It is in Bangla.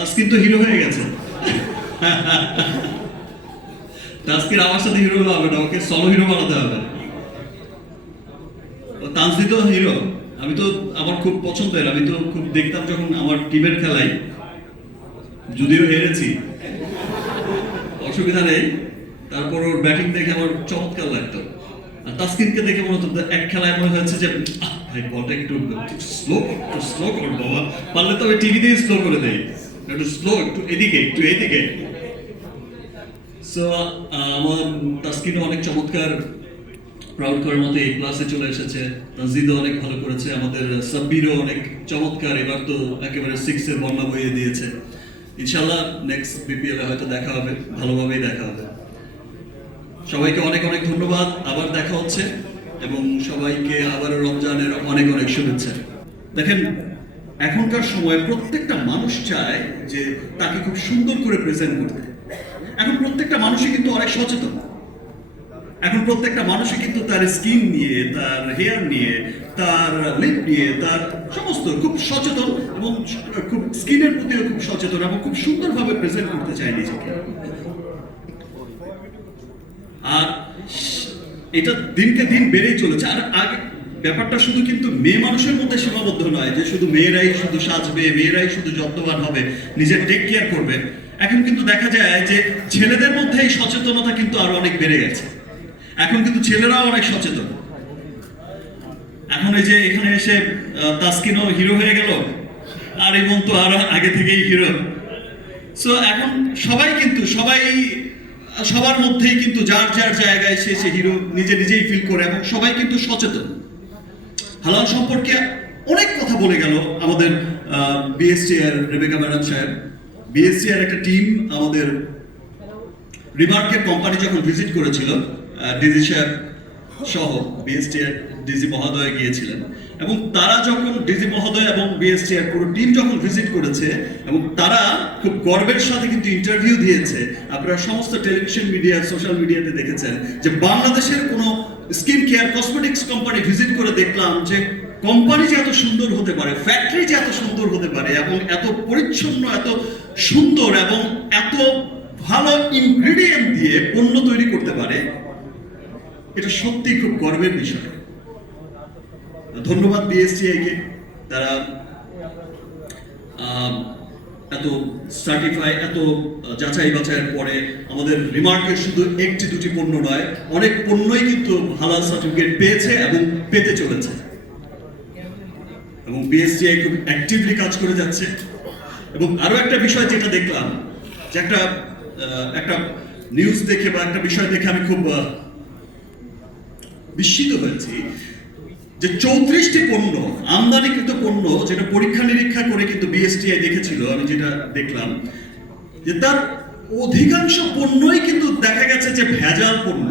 তাস্কিন তো হিরো হয়ে গেছে। তাস্কিন আমার সাথে হিরো হবে না ওকে সলো হিরো বানাতে হবে। তানসি তো হিরো, আমি তো আমার খুব পছন্দের আমি তো খুব দেখতাম যখন আমার টিমের খেলায়। যদিও হেরেছি। অসুবিধা নেই, তারপর ওর ব্যাটিং দেখে আমার চমৎকার লাগতো। আর তাসকিনকে দেখে মনে হতো এক খেলায় মনে হয়েছে যে ভাই বলটা একটু স্লো স্লো কর বাবা, পারলে তো আমি টিভি দিয়ে স্লো করে দেই। একটু স্লো একটু এদিকে একটু এদিকে সো আমার তাসকিনও অনেক চমৎকার। প্রাউড করার মতো এই ক্লাসে চলে এসেছে। তাজিদও অনেক ভালো করেছে। আমাদের সাব্বিরও অনেক চমৎকার। এবার তো একেবারে সিক্সের বন্যা বইয়ে দিয়েছে। ইনশাল্লাহ নেক্সট বিপিএল এ হয়তো দেখা হবে। ভালোভাবেই দেখা হবে। সবাইকে অনেক অনেক ধন্যবাদ। আবার দেখা হচ্ছে। এবং সবাইকে আবার রমজানের অনেক অনেক শুভেচ্ছা। দেখেন এখনকার সময় প্রত্যেকটা মানুষ চায় যে তাকে খুব সুন্দর করে প্রেজেন্ট করতে। এখন প্রত্যেকটা মানুষই কিন্তু অনেক সচেতন। এখন প্রত্যেকটা মানুষই কিন্তু তার স্কিন নিয়ে, তার হেয়ার নিয়ে, তার লিপ নিয়ে, তার সমস্ত খুব সচেতন এবং খুব স্কিনের প্রতিও খুব সচেতন এবং খুব সুন্দরভাবে প্রেজেন্ট করতে চায় নিজেকে। আর এটা দিনকে দিন বেড়েই চলেছে। আর আগে ব্যাপারটা শুধু কিন্তু মেয়ে মানুষের মধ্যে সীমাবদ্ধ নয় যে শুধু মেয়েরাই শুধু সাজবে, মেয়েরাই শুধু যত্নবান হবে, নিজের টেক কেয়ার করবে। এখন কিন্তু দেখা যায় যে ছেলেদের মধ্যে এই সচেতনতা কিন্তু আরও অনেক বেড়ে গেছে। এখন কিন্তু ছেলেরাও অনেক সচেতন। এখন এই যে এখানে এসে তাসকিনও হিরো হয়ে গেল, আর এবং তো আরও আগে থেকেই হিরো সো এখন সবাই কিন্তু, সবাই, সবার মধ্যেই কিন্তু যার যার জায়গায় সে সে হিরো নিজে নিজেই ফিল করে এবং সবাই কিন্তু সচেতন। হালাল সম্পর্কে অনেক কথা বলে গেল আমাদের বিএসটি এর রেবেকা ম্যাডাম সাহেব। বিএসটি এর একটা টিম আমাদের রিমার্কের কোম্পানি যখন ভিজিট করেছিল ডিজি সাহেব সহ বিএসটি এর ডিজি মহোদয় গিয়েছিলেন। এবং তারা যখন ডিজি মহোদয় এবং বিএসটি এর পুরো টিম যখন ভিজিট করেছে, এবং তারা খুব গর্বের সাথে কিন্তু ইন্টারভিউ দিয়েছে। আপনারা সমস্ত টেলিভিশন মিডিয়া সোশ্যাল মিডিয়াতে দেখেছেন যে বাংলাদেশের কোনো skin care cosmetics company visit করে দেখলাম যে কোম্পানি যে এত সুন্দর হতে পারে ফ্যাক্টরি যে এত সুন্দর হতে পারে এবং এত পরিচ্ছন্ন, এত সুন্দর এবং এত ভালো ইনগ্রেডিয়েন্ট দিয়ে পণ্য তৈরি করতে পারে, এটা সত্যি খুব গর্বের বিষয়। ধন্যবাদ বিএসটিআই কে, তারা এত সার্টিফাই এত যাচাই বাছাইয়ের পরে আমাদের রিমার্কের শুধু একটি দুটি পণ্য নয়, অনেক পণ্যই কিন্তু হালাল সার্টিফিকেট পেয়েছে এবং পেতে চলেছে। এবং বিএসটিআই খুব অ্যাক্টিভলি কাজ করে যাচ্ছে। এবং আরও একটা বিষয় যেটা দেখলাম, যে একটা একটা নিউজ দেখে বা একটা বিষয় দেখে আমি খুব বিস্মিত হয়েছি। যে চৌত্রিশটি পণ্য, আমদানিকৃত পণ্য, যেটা পরীক্ষা নিরীক্ষা করে কিন্তু বিএসটিআই দেখেছিল, আমি যেটা দেখলাম, যে তার অধিকাংশ পণ্যই কিন্তু দেখা গেছে যে ভেজাল পণ্য।